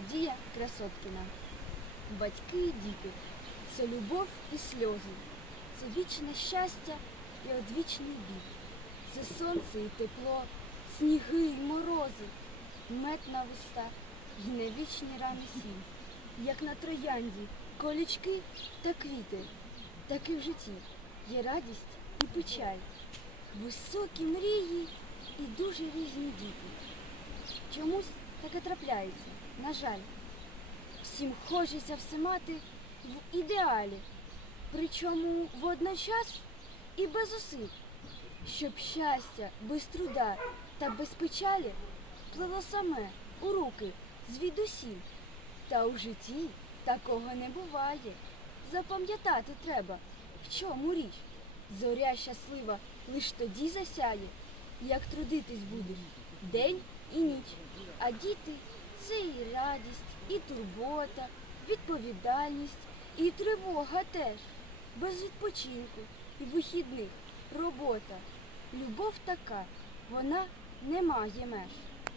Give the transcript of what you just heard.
Надія Красоткіна. Батьки і діти це любов і сльози, це вічне щастя і одвічний біль. Це сонце і тепло, сніги й морози, мед на вуста і на вічні рани сіль. Як на троянді, колючки та квіти, так і в житті є радість і печаль, високі мрії і дуже різні діти. Чомусь таке трапляється, на жаль. Всім хочеться все мати в ідеалі, причому водночас і без зусиль, щоб щастя без труда та без печалі плило саме у руки звідусіль. Та у житті такого не буває. Запам'ятати треба, в чому річ. Зоря щаслива лиш тоді засяє, як трудитись будеш день і ніч. А діти це і радість, і турбота, відповідальність, і тривога теж. Без відпочинку і вихідних робота. Любов така, вона не має меж.